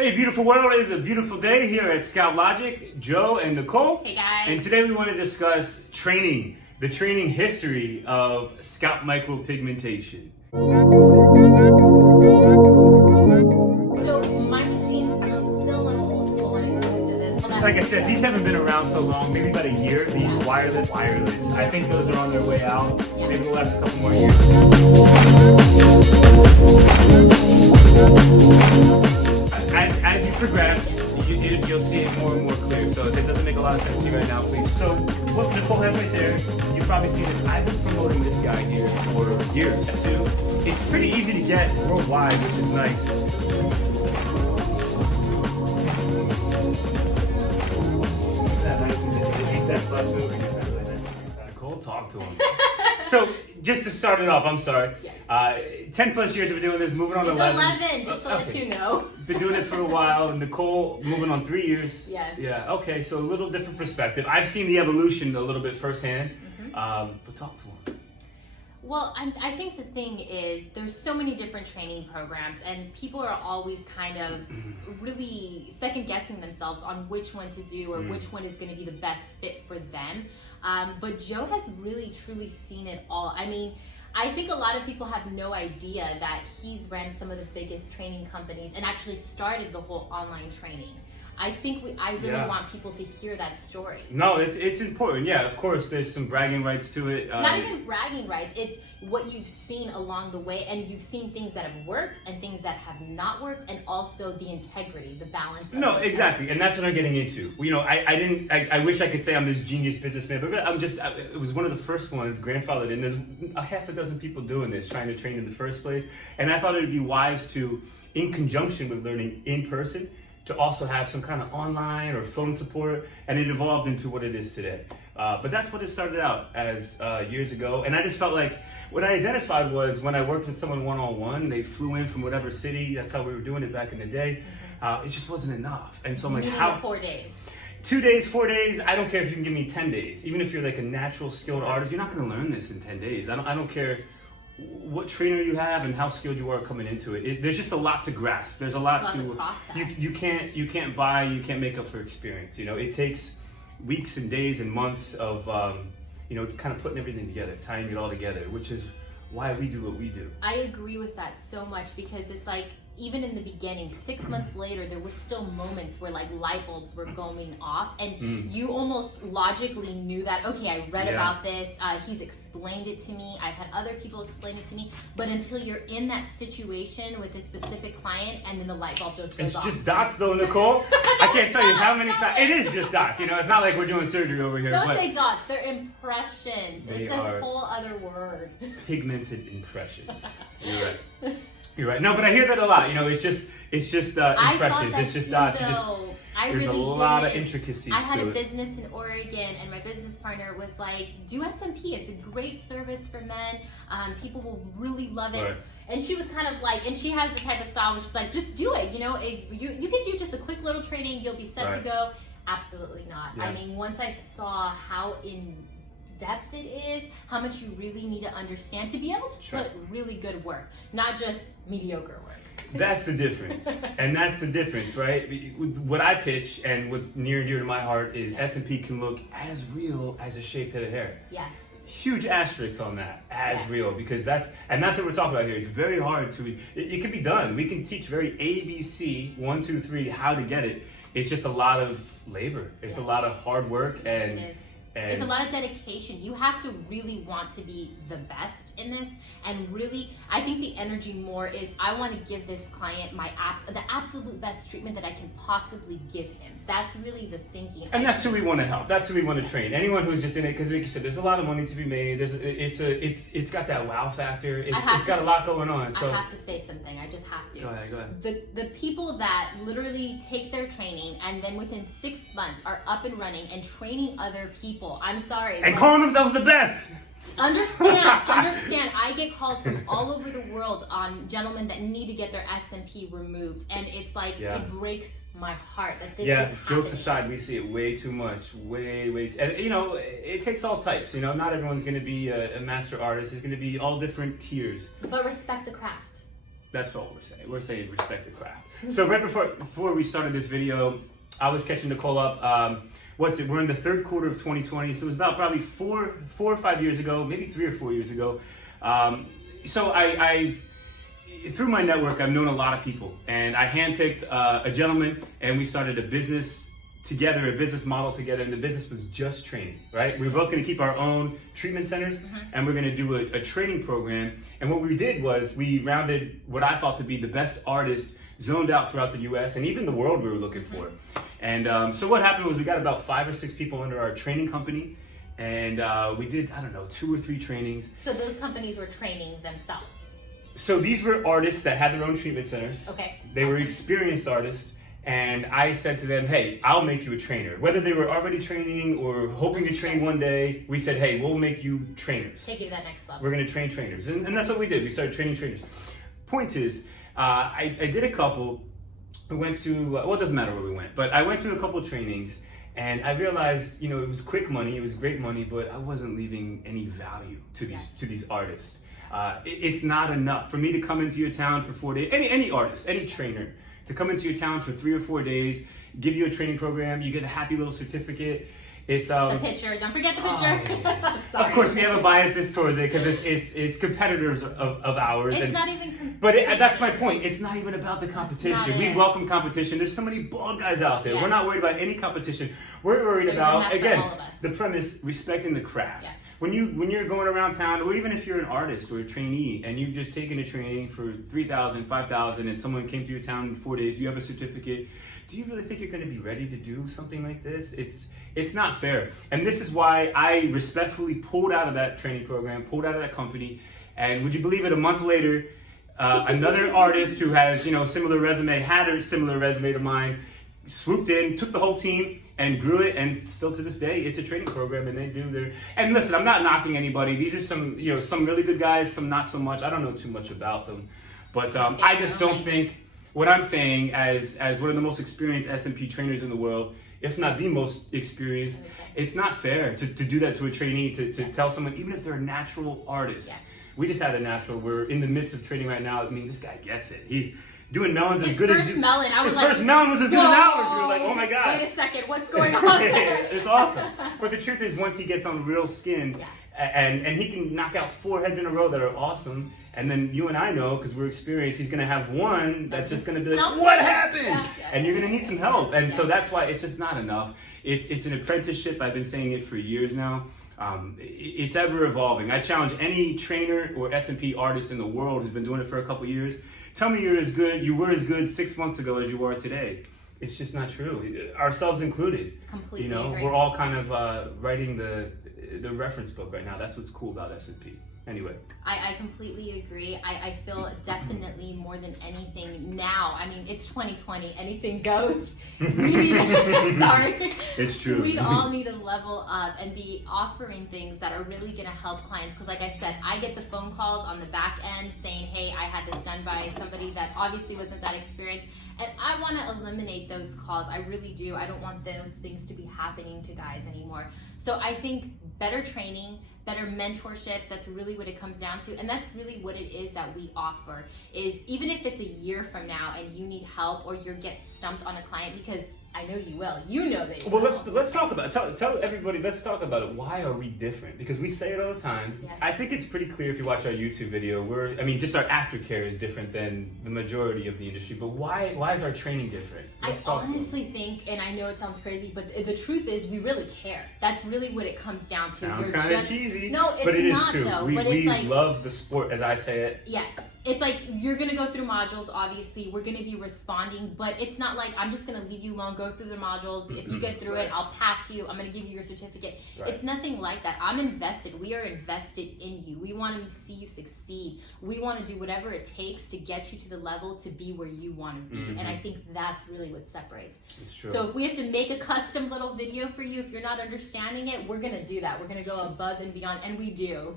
Hey, beautiful world, it is a beautiful day here at Scalp Logic. Joe and Nicole. Hey guys. And today we want to discuss training, the training history of scalp micropigmentation. So my machine feels still a little old school when it comes to this. Like I said, these haven't been around so long, maybe about a year. These wireless. I think those are on their way out. Maybe they'll last a couple more years. As you progress, you'll see it more and more clear. So if it doesn't make a lot of sense to you right now, please. So what Nicole has right there, you probably see this. I've been promoting this guy here for years too. It's pretty easy to get worldwide, which is nice. Nicole, talk to him. So just to start it off, I'm sorry. Yes. 10 plus years of doing this, moving on to It's 11, just to let okay. you know. Been doing it for a while. Nicole, moving on 3 years. Yes. Yeah, okay, so a little different perspective. I've seen the evolution a little bit firsthand, but talk to him. Well, I think the thing is there's so many different training programs and people are always kind of really second guessing themselves on which one to do or which one is going to be the best fit for them. But Joe has really truly seen it all. I mean, I think a lot of people have no idea that he's ran some of the biggest training companies and actually started the whole online training. I really want people to hear that story. No, it's important. Yeah, of course, there's some bragging rights to it. Not even bragging rights. It's what you've seen along the way, and you've seen things that have worked and things that have not worked, and also the integrity, the balance. No, exactly, and that's what I'm getting into. You know, I wish I could say I'm this genius businessman, but it was one of the first ones grandfathered in. There's a half a dozen people doing this, trying to train in the first place, and I thought it would be wise to, in conjunction with learning in person, to also have some kind of online or phone support, and it evolved into what it is today. But that's what it started out as years ago, and I just felt like what I identified was when I worked with someone one-on-one, they flew in from whatever city, that's how we were doing it back in the day, it just wasn't enough. And so I'm like, how? 4 days. 2 days, 4 days, I don't care if you can give me 10 days. Even if you're like a natural skilled artist, you're not gonna learn this in 10 days. I don't care what trainer you have and how skilled you are coming into it. There's just a lot to grasp. There's a lot to you can't make up for experience. You know, it takes weeks and days and months of kind of putting everything together, tying it all together, which is why we do what we do. I agree with that so much because it's like even in the beginning, 6 months later, there were still moments where like light bulbs were going off and you almost logically knew that, okay, I read about this, he's explained it to me, I've had other people explain it to me, but until you're in that situation with a specific client and then the light bulb just goes off. It's just dots though, Nicole. I can't tell you how many times. It is just dots, you know, it's not like we're doing surgery over here. Don't say dots, they're impressions. It's a whole other word. Pigmented impressions. You're right. You're right. No, but I hear that a lot. You know, it's just impressions. It's just dots. There's a lot of intricacies to it. I had a business in Oregon, and my business partner was like, "Do SMP. It's a great service for men. People will really love it." Right. And she was kind of like, and she has the type of style where she's like, "Just do it. You know, you could do just a quick little training. You'll be set to go." Absolutely not. Yeah. I mean, once I saw how in depth it is, how much you really need to understand to be able to put really good work, not just mediocre work. That's the difference. And that's the difference, right? What I pitch and what's near and dear to my heart is SMP can look as real as a shaved head of hair. Yes. Huge asterisks on that, as real, because that's what we're talking about here. It's very hard it can be done. We can teach very ABC, 1, 2, 3, how to get it. It's just a lot of labor. It's a lot of hard work and it's a lot of dedication. You have to really want to be the best in this, and really, I think the energy more is I want to give this client the absolute best treatment that I can possibly give him. That's really the thinking. And that's who we want to help. That's who we want to train. Anyone who's just in it, because like you said, there's a lot of money to be made. It's got that wow factor. It's got a lot going on. So I have to say something. I just have to. Go ahead. The people that literally take their training and then within 6 months are up and running and training other people. I'm sorry. And calling themselves the best. Understand. I get calls from all over the world on gentlemen that need to get their SMP removed, and it's like it breaks my heart that this is happening. Jokes aside, we see it way too much, way. And you know, it takes all types. You know, not everyone's going to be a master artist. It's going to be all different tiers. But respect the craft. That's all we're saying. We're saying respect the craft. So right before we started this video, I was catching Nicole up. We're in the third quarter of 2020. So it was about probably four or 5 years ago, maybe 3 or 4 years ago. So I've through my network, I've known a lot of people, and I handpicked a gentleman, and we started a business together, a business model together, and the business was just training, right? We were both going to keep our own treatment centers, and we're going to do a training program. And what we did was we rounded what I thought to be the best artists zoned out throughout the U.S. and even the world we were looking for. And so what happened was we got about 5 or 6 people under our training company, and we did, I don't know, 2 or 3 trainings. So those companies were training themselves? So these were artists that had their own treatment centers. Okay. They were experienced artists, and I said to them, hey, I'll make you a trainer. Whether they were already training or hoping to train one day, we said, hey, we'll make you trainers. Take you to that next level. We're going to train trainers. And that's what we did. We started training trainers. Point is, I did a couple. We went to, well, it doesn't matter where we went, but I went to a couple trainings, and I realized, you know, it was quick money, it was great money, but I wasn't leaving any value to these artists. It's not enough for me to come into your town for 4 days. Any artist, any trainer, to come into your town for 3 or 4 days, give you a training program, you get a happy little certificate. It's the picture. Don't forget the picture. Oh, of course, we have a bias towards it because it's competitors of ours. It's not even. But that's my point. It's not even about the competition. We welcome competition. There's so many bald guys out there. Yes. We're not worried about any competition. We're worried about, again, the premise: respecting the craft. Yes. When you're going around town, or even if you're an artist or a trainee and you've just taken a training for $3,000, $5,000, and someone came to your town in 4 days, you have a certificate. Do you really think you're going to be ready to do something like this? It's not fair. And this is why I respectfully pulled out of that training program, pulled out of that company. And would you believe it, a month later, another artist who has, you know, similar resume, had a similar resume to mine, swooped in, took the whole team, and grew it, and still to this day, it's a training program, and they do their. And listen, I'm not knocking anybody. These are some, you know, some really good guys, some not so much. I don't know too much about them, but I just don't think. What I'm saying, as one of the most experienced S&P trainers in the world, if not the most experienced, it's not fair to do that to a trainee, to tell someone, even if they're a natural artist. Yes. We just had a natural. We're in the midst of training right now. I mean, this guy gets it. He's doing melons as good as his melon. I was his first melon was as good as ours. We were like, oh my god. Wait a second, what's going on there? It's awesome. But the truth is, once he gets on real skin, and he can knock out 4 heads in a row that are awesome, and then you and I know, because we're experienced, he's going to have one that's just going to be like, what happened? Yeah. And you're going to need some help. And so that's why it's just not enough. It's an apprenticeship. I've been saying it for years now. It's ever evolving. I challenge any trainer or S&P artist in the world who's been doing it for a couple years. Tell me you were as good 6 months ago as you are today. It's just not true. Ourselves included. Completely You know, agree. We're all kind of writing the reference book right now. That's what's cool about S&P. Anyway. I completely agree. I feel definitely more than anything now. I mean, it's 2020. Anything goes. We need, sorry. It's true. We all need to level up and be offering things that are really going to help clients. Because like I said, I get the phone calls on the back end saying, hey, I had this done by somebody that obviously wasn't that experienced. And I want to eliminate those calls. I really do. I don't want those things to be happening to guys anymore. So I think better training, better mentorships, that's really what it comes down to. And that's really what it is that we offer, is even if it's a year from now and you need help or you get stumped on a client, because I know you will. You know that you will. Well, let's talk about it. Tell everybody, let's talk about it. Why are we different? Because we say it all the time. Yes. I think it's pretty clear if you watch our YouTube video. Just our aftercare is different than the majority of the industry. But why is our training different? I honestly think, and I know it sounds crazy, but the truth is we really care. That's really what it comes down to. Sounds kind of cheesy. No, it's but it not, is true. though. We It's like, love the sport, as I say it. Yes. It's like you're going to go through modules, obviously. We're going to be responding, but it's not like I'm just going to leave you alone, go through the modules. If you get through it, I'll pass you. I'm going to give you your certificate. Right. It's nothing like that. I'm invested. We are invested in you. We want to see you succeed. We want to do whatever it takes to get you to the level to be where you want to be. And I think that's really what separates. It's true. So if we have to make a custom little video for you, if you're not understanding it, we're going to do that. We're going to go above and beyond, and we do.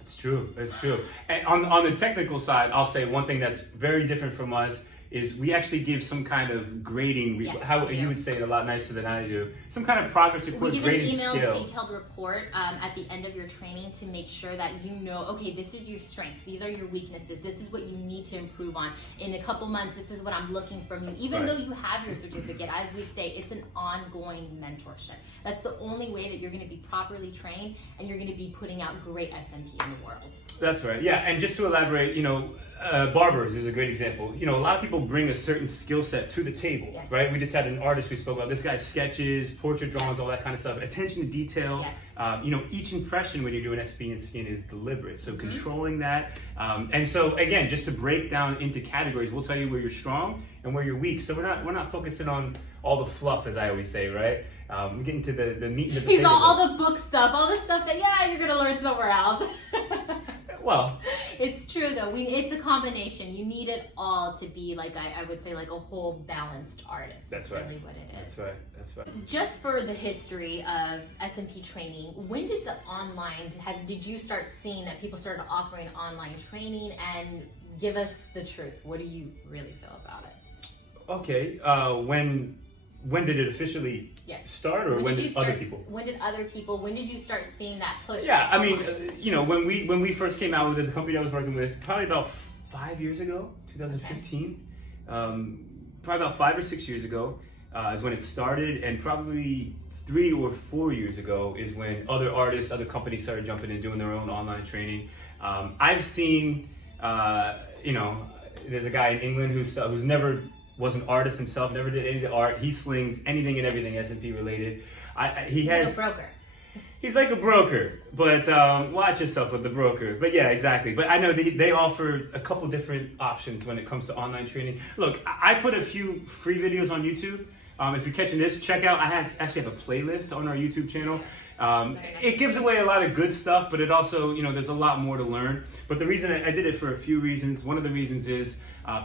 It's true. It's true. And on the technical side, I'll say one thing that's very different from us is we actually give some kind of grading, Yes, how we you do. would say it a lot nicer than I do, some kind of progress report, We give an grading emailed, scale. detailed report at the end of your training to make sure that you know, okay, this is your strengths, these are your weaknesses, this is what you need to improve on. In a couple months, this is what I'm looking from you. Even Right. though you have your certificate, as we say, it's an ongoing mentorship. That's the only way that you're going to be properly trained and you're going to be putting out great SMP in the world. That's right. Yeah, and just to elaborate, barbers is a great example. A lot of people bring a certain skill set to the table, Yes. right? We just had an artist we spoke about. This guy's sketches, portrait drawings, all that kind of stuff. Attention to detail. Yes. Each impression when you're doing SP and skin is deliberate. So Mm-hmm. controlling that. And so again, just to break down into categories, we'll tell you where you're strong and where you're weak. So we're not focusing on all the fluff, as I always say, right? We get into the meat and the He's potatoes. all the book stuff, all the stuff that, you're going to learn somewhere else. Well, It's true though. It's a combination. You need it all to be like I would say like a whole balanced artist. That's right. Really what it is. That's right. Just for the history of SMP training, when did the online did you start seeing that people started offering online training? And give us the truth. What do you really feel about it? Okay. When did it officially Yes. start, or when did other people? When did you start seeing that push? Yeah, I mean, online? when we first came out with it, the company I was working with, probably about 5 years ago, 2015, probably about 5 or 6 years ago is when it started, and probably 3 or 4 years ago is when other artists, other companies started jumping in doing their own online training. I've seen, there's a guy in England who's never was an artist himself, never did any of the art. He slings anything and everything S&P related. He has. Like a broker. He's like a broker, but watch yourself with the broker. But yeah, exactly. But I know they offer a couple different options when it comes to online training. Look, I put a few free videos on YouTube. If you're catching this, check out. I actually have a playlist on our YouTube channel. It gives away a lot of good stuff, but it also, there's a lot more to learn. But the reason I did it for a few reasons. One of the reasons is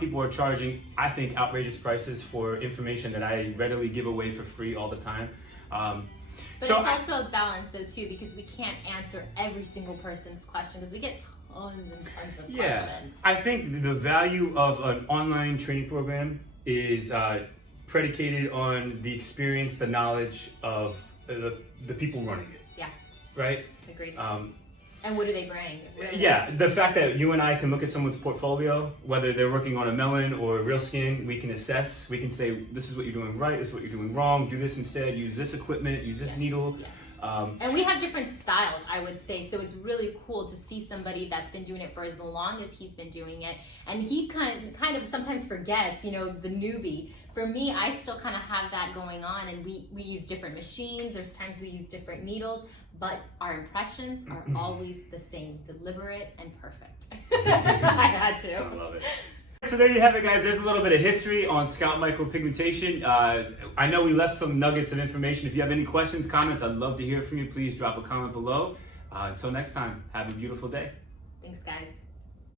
people are charging, I think, outrageous prices for information that I readily give away for free all the time. But it's also a balance though too, because we can't answer every single person's question because we get tons and tons of questions. I think the value of an online training program is predicated on the experience, the knowledge of the people running it. Yeah. Right? Agreed. And what do they bring? Yeah, the fact that you and I can look at someone's portfolio, whether they're working on a melon or real skin, we can assess, we can say, this is what you're doing right, this is what you're doing wrong, do this instead, use this equipment, use this needle. Yes. And we have different styles, I would say, so it's really cool to see somebody that's been doing it for as long as he's been doing it, and he kind of sometimes forgets, the newbie. For me, I still kind of have that going on, and we use different machines, there's times we use different needles, but our impressions are always the same, deliberate and perfect. I had to. I love it. So there you have it, guys. There's a little bit of history on Scalp Micropigmentation. I know we left some nuggets of information. If you have any questions, comments, I'd love to hear from you. Please drop a comment below. Until next time, have a beautiful day. Thanks, guys.